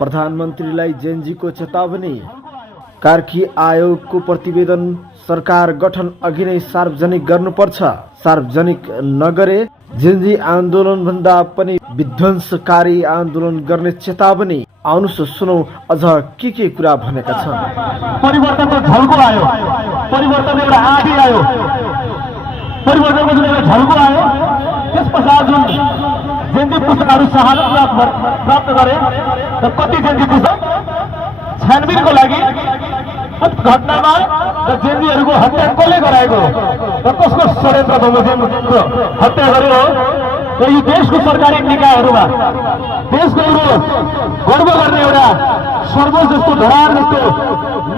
प्रधानमन्त्रीलाई जेनजीको चेतावनी। कार्की आयोगको प्रतिवेदन सरकार गठन अघि नै सार्वजनिक गर्नुपर्छ। सार्वजनिक नगरे जेनजी आन्दोलन भन्दा पनि विध्वंसकारी आन्दोलन गर्ने चेतावनी। आउनुहोस् सुनौ अझ के कुरा भनेका छन्। परिवर्तनको झल्को आयो, परिवर्तन एउटा आँधी आयो, परिवर्तनको जुन एउटा झल्को आयो त्यस पश्चात जुन जेनजी पुस्तकहरू शहादत प्राप्त गरे र कति जेनजी पुस्तक छानबिनको लागि घटनामा र जेनजीहरूको हत्या कसले गराएको र कसको षड्यन्त्र बमोजिमको हत्या गर्यो र यो देशको सरकारी निकायहरूमा देशको गर्व गर्ने एउटा सर्वोच्च जस्तो धरार जस्तो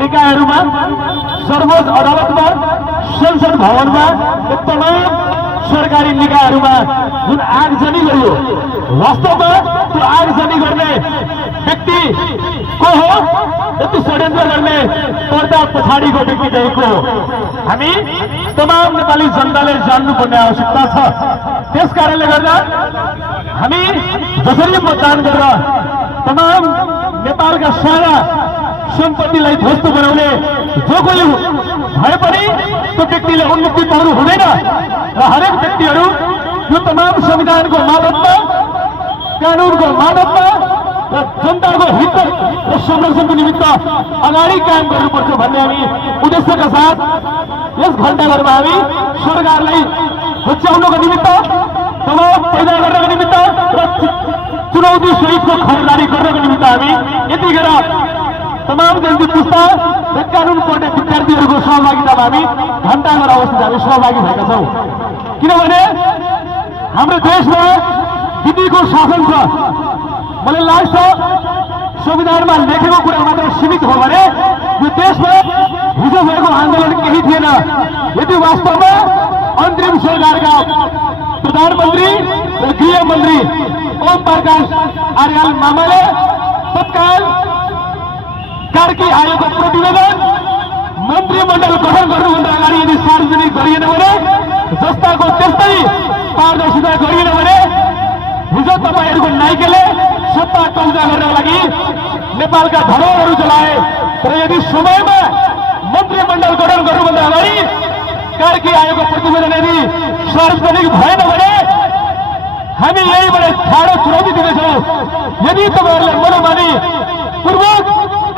निकायहरूमा सर्वोच्च अदालतमा संसद भवनमा तमाम सरकारी निकायहरूमा जुन आगजनी गरियो वास्तवमा त्यो आगजनी गर्ने व्यक्ति को हो, यति षड्यन्त्र गर्ने पर्दा पछाडिको व्यक्ति चाहिँ को हो, हामी तमाम नेपाली जनताले जान्नुपर्ने आवश्यकता छ। त्यस कारणले गर्दा हामी जसरी मतदान गरेर तमाम नेपालका सारा सम्पत्तिलाई ध्वस्त बनाउने जो कोही भए पनि त्यो व्यक्तिले उन्मुक्ति पाउनु हुँदैन र हरेक व्यक्तिहरू यो तमाम संविधानको मानवमा कानुनको मानवमा र जनताको हित र संरक्षणको निमित्त अगाडि काम गर्नुपर्छ भन्ने हामी उद्देश्यका साथ यस घण्टाघरमा हामी सरकारलाई बचाउनको निमित्त दबाव पैदा गर्नको निमित्त र चुनौती सहितको खबरदारी गर्नको निमित्त हामी यतिखेर तमाम जेनजी पुस्ता र कानुन पढ्ने विद्यार्थीहरूको सहभागितामा हामी घण्टाघर अवस्थित हामी सहभागी भएका छौँ। किनभने हाम्रो देशमा विधिको शासन छ। मलाई लाग्छ संविधानमा लेखेको कुरा मात्र सीमित हो भने यो देशमा हिजो भएको आन्दोलन केही थिएन। यदि वास्तवमा अन्तरिम सरकारका प्रधानमन्त्री र गृहमन्त्री ओम प्रकाश आर्याल मामाले तत्काल कार्की आयोगको प्रतिवेदन मन्त्रीमण्डल गठन गर्नुभन्दा अगाडि यदि सार्वजनिक गरिएन भने जस्ताको त्यस्तै पारदर्शिता गरिएन भने हिजो तपाईँहरूको नाइकेले सत्ता कब्जा गर्नको लागि नेपालका धरोहरहरू चलाए तर यदि समयमा मन्त्रीमण्डल गठन गर्नुभन्दा अगाडि कार्की आयोगको प्रतिवेदन यदि सार्वजनिक भएन भने हामी यहीँबाट ठाडो चुनौती दिनेछौँ। यदि तपाईँहरूले मनोमानी पूर्वक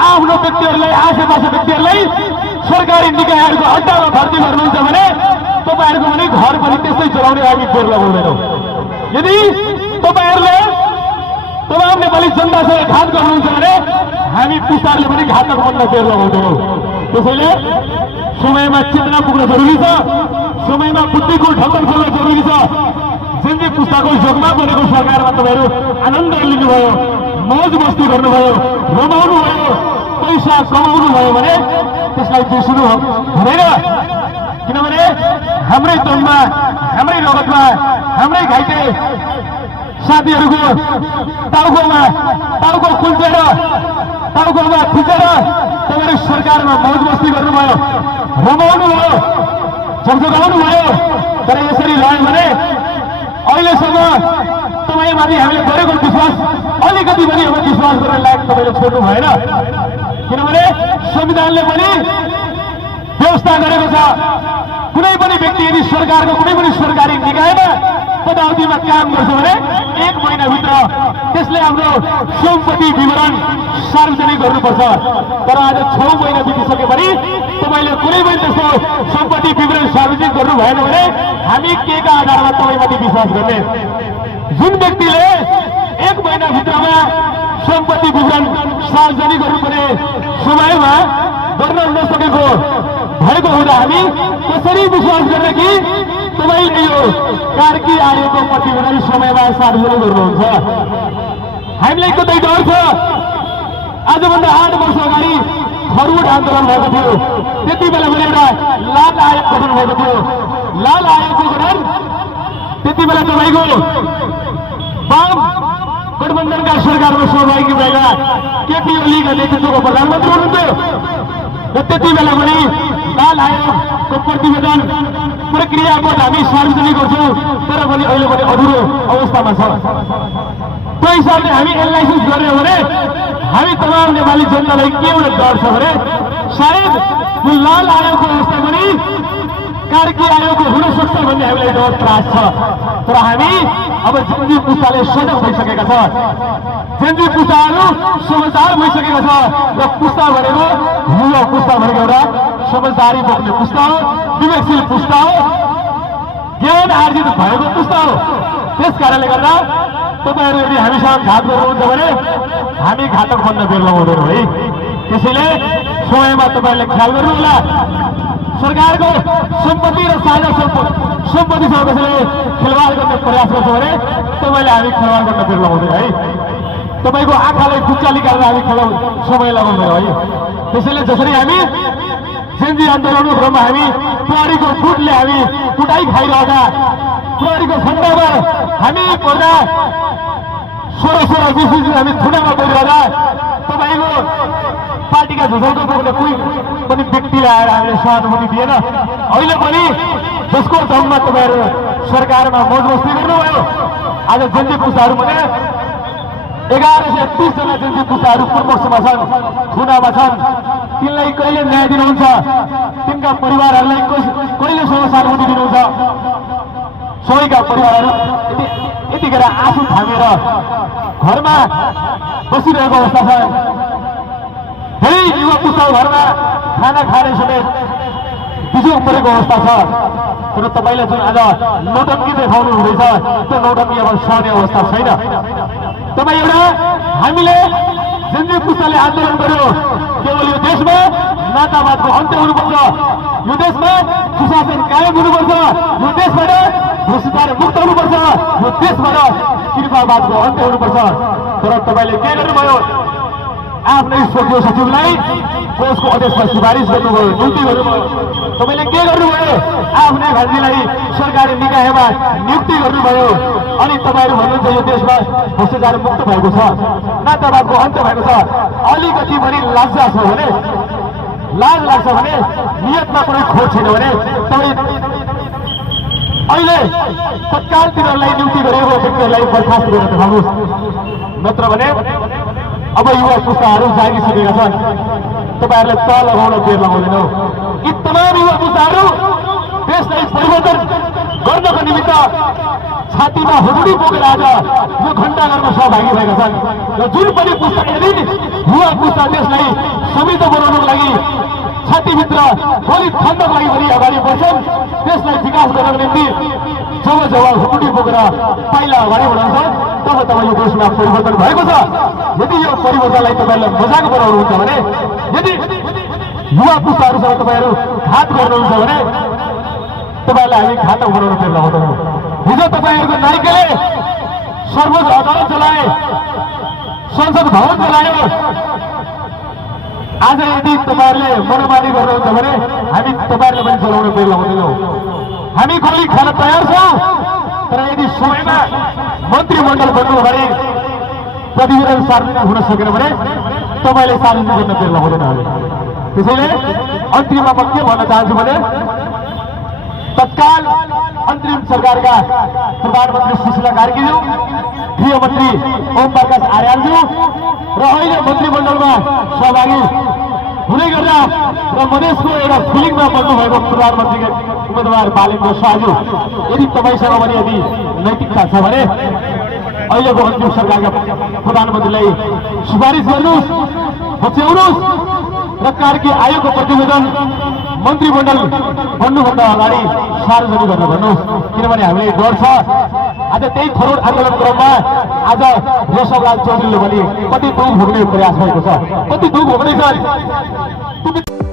आफ्नो व्यक्तिहरूलाई आसेपासे व्यक्तिहरूलाई सरकारी निकायहरूको अड्डामा भर्ती गर्नुहुन्छ भने तपाईँहरूको पनि घर पनि त्यस्तै चलाउने हामी जोर लगाउँदैनौँ। यदि तपाईँहरूले तमाम नेपाली जनतासँग घात गर्नुहुन्छ भने हामी पुस्ताहरूले पनि घातक बन्न जोर लगाउँदैनौँ। त्यसैले समयमा चेतना पुग्न जरुरी छ, समयमा बुद्धिको ढल्कन खोल्न जरुरी छ। जेनजी पुस्ताको योगमा बनेको सरकारमा तपाईँहरू आनन्द लिनुभयो, मौज मस्ती गर्नुभयो, रमाउनु भयो, पैसा कमाउनु भयो भने त्यसलाई बिर्सनु हुँदैन। किनभने हाम्रै दममा, हाम्रै रगतमा, हाम्रै घाइते साथीहरूको टाउको कुल्चेर टाउकोमा थिचेर तपाईँहरू सरकारमा मौज मस्ती गर्नुभयो, रमाउनु भयो, झकझकाउनु भयो। तर यसरी रह्यो भने अहिलेसम्म तपाईँमाथि हामीले गरेको विश्वास अलिकति पनि अब विश्वास गर्ने लायक तपाईँले छोड्नु भएन। किनभने संविधानले पनि व्यवस्था गरेको छ कुनै पनि व्यक्ति यदि सरकारको कुनै पनि सरकारी निकायमा पदावधिमा काम गर्छ भने 1 महिनाभित्र त्यसले आफ्नो सम्पत्ति विवरण सार्वजनिक गर्नुपर्छ। तर आज 6 महिना बितिसके पनि तपाईँले कुनै पनि त्यस्तो सम्पत्ति विवरण सार्वजनिक गर्नु भएन भने हामी केका आधारमा तपाईँमाथि विश्वास गर्ने? जुन व्यक्तिले 1 महिनाभित्रमा सम्पत्ति विवरण सार्वजनिक गर्नुपर्ने समयमा गर्न नसकेको भएको हुँदा हामी कसरी विश्वास गर्ने कि तपाईँले यो कार्की आयोगको प्रतिवेदन समयमा सार्वजनिक गर्नुहुन्छ? हामीलाई कतै डर छ। आजभन्दा 8 वर्ष अगाडि खरबुट आन्दोलन भएको थियो, त्यति बेला पनि एउटा लाल आयोग गठन भएको थियो। लाल आयोगको गठन त्यति बेला तपाईँको वाम गठबन्धनका सरकारमा सहभागी भएका केपी ओलीका नेतृत्वको प्रधानमन्त्री हुनुहुन्थ्यो र त्यति बेला पनि लाल आयोगको प्रतिवेदन प्रक्रियाबाट हामी सार्वजनिक गर्छौँ तर पनि अहिले पनि अधुरो अवस्थामा छ। त्यो हिसाबले हामी एनालाइसिस गर्यो भने नेपाली जनतालाई के एउटा डर छ भने सायद यो लाल आयोगको अवस्था पनि कार्की आयोगको हुन सक्छ भन्ने हामीलाई डर त्रास छ। तर हामी अब जेनजी पुस्ताले सजग भइसकेका छ, जेनजी पुस्ताहरू समझदार भइसकेका छ र पुस्ता भनेको युवा पुस्ता भनेको एउटा समझदारी बोक्ने पुस्ता हो, विवेकशील पुस्ता हो, ज्ञान आर्जित भएको पुस्ता हो। त्यस कारणले गर्दा तपाईहरू यदि हामीसँग घात गर्नुहुन्छ भने हामी घातक बन्न बेर लगाउँदैनौँ है। त्यसैले समयमा तपाईहरूले ख्याल गर्नुहोला। सरकारको सम्पत्ति र साझा सम्पत्तिसँग कसैले खेलवाड गर्ने प्रयास गर्छ भने तपाईँले हामी खेलवाड गर्न बेर लगाउँदैन है। तपाईँको आँखालाई खुच्चा निकालेर हामी समय लगाउँदैन है। त्यसैले जसरी हामी जेनजी आन्दोलनको क्रममा हामी प्रहरीको फुटले हामी कुटाइ खाइरहँदा, प्रहरीको फन्दामा हामी पर्दा 16-20 दिन हामी थुनामा परिरहँदा तपाईँको पार्टीका झुझौको बोक्ने कोही पनि व्यक्तिले आएर हामीले सहानुभूति दिएन। अहिले पनि जसको दममा तपाईँहरू सरकारमा मौज मस्ती गर्नुभयो, आज जेनजी पुस्ताहरू भने 1130 जना जेनजी पुस्ताहरू पूर्वपक्षमा छन्, थुनामा छन्। तिनलाई कहिले न्याय दिनुहुन्छ, तिनका परिवारहरूलाई कहिले सहानुभूति दिनुहुन्छ। सबैका परिवारहरू यतिखेर आँसु थामेर घरमा बसिरहेको अवस्था छ। धेरै युवा पुस्ता घरमा खाना खाने समेत बिजोग परेको अवस्था छ। तर तपाईँले जुन आज नौटङ्की देखाउनु हुँदैछ त्यो नौटङ्की अब सहने अवस्था छैन। तपाईँ एउटा हामीले जेनजी पुस्ताले आन्दोलन गर्यो, केवल यो देशमा नातावादको अन्त्य हुनुपर्छ, यो देशमा सुशासन कायम हुनुपर्छ, यो देशबाट भ्रष्टाचार मुक्त हुनुपर्छ, यो देशबाट कृपावादको अन्त्य हुनुपर्छ। तर तपाईँले के गर्नुभयो? आफ्नै स्वकीय सचिवलाई कोषको अध्यक्षमा सिफारिस गर्नुभयो, नियुक्ति गर्नुभयो। तपाईँले के गर्नुभयो? आफ्नै भान्जीलाई सरकारी निकायमा नियुक्ति गर्नुभयो। अनि तपाईँहरू भन्नुहुन्छ यो देशमा भ्रष्टाचार मुक्त भएको छ, नातावादको अन्त्य भएको छ। अलिकति पनि लज्जा छ भने, लाज लाग्छ भने, नियतमा कुनै खोट छैन भने तपाईँ अहिले तत्काल तिनीहरूलाई नियुक्ति गरेको व्यक्तिहरूलाई बर्खास्त गरेर देखाउनुहोस्। नत्र भने अब युवा पुस्ताहरू जागिसकेका छन्, तपाईँहरूले त लगाउन बेर लगाउँदैनौ। यी तमाम युवा पुस्ताहरू देशलाई परिवर्तन गर्नको निमित्त छातीमा हुडी बोकेर आज यो घण्टाघरमा सहभागी भएका छन्। र जुन पनि पुस्ता यदि युवा पुस्ता देशलाई समृद्ध बनाउनको लागि छातीभित्र गोली खन्नको लागि पनि अगाडि बढ्छन्, देशलाई विकास गर्नको निम्ति जब हुडी बोकेर पाइला अगाडि बढाउँछ, तब तपाईँ यो देशमा परिवर्तन भएको छ। यदि यो परिवर्तनलाई तपाईँहरूले मजाक बनाउनुहुन्छ भने, यदि युवा पुस्ताहरूसँग तपाईँहरू घात गर्नुहुन्छ भने तपाईँहरूलाई हामी घातक बनाउनु बेर लगाउँदैनौँ। हिजो तपाईँहरूको नायिकाले सर्वोच्च अदालत चलाए, संसद भवन चलायो। आज यदि तपाईँहरूले मनोमानी गर्नुहुन्छ भने हामी तपाईँहरूले पनि चलाउनु बेर लगाउँदैनौँ। हामी गोली खान तयार छौँ, तर यदि समयमा मन्त्रीमण्डल बन्नु भने प्रतिवेदन सार्वजनिक हुन सकेन भने तपाईँले सार्वजनिक गर्न बेर लगाउँदैन हामी। त्यसैले अन्तिममा म के भन्न चाहन्छु भने तत्काल अन्तरिम सरकारका प्रधानमन्त्री सुशीला कार्कीज्यू, गृहमन्त्री ओम प्रकाश आर्यालज्यू र अहिले मन्त्रीमण्डलमा सहभागी हुँदै गर्दा र मधेसको एउटा फिलिङमा बन्नुभएको प्रधानमन्त्रीका उम्मेद्वार बालेन्द्र शाहज्यू, यदि तपाईँसँग पनि यदि नैतिकता छ भने अहिलेको अन्तिम सरकारका प्रधानमन्त्रीलाई सिफारिस गर्नुहोस्, बच्याउनुहोस् र कार्की आयोगको प्रतिवेदन मन्त्रीमण्डल बन्नुभन्दा अगाडि सार्वजनिक गर्न भन्नुहोस्। किनभने हामीले डर छ आज त्यही थरोड आन्दोलन क्रममा आज रेशमलाल चौधरीले पनि कति दुख भोग्ने प्रयास भएको छ, कति दुख भोग्दैछ।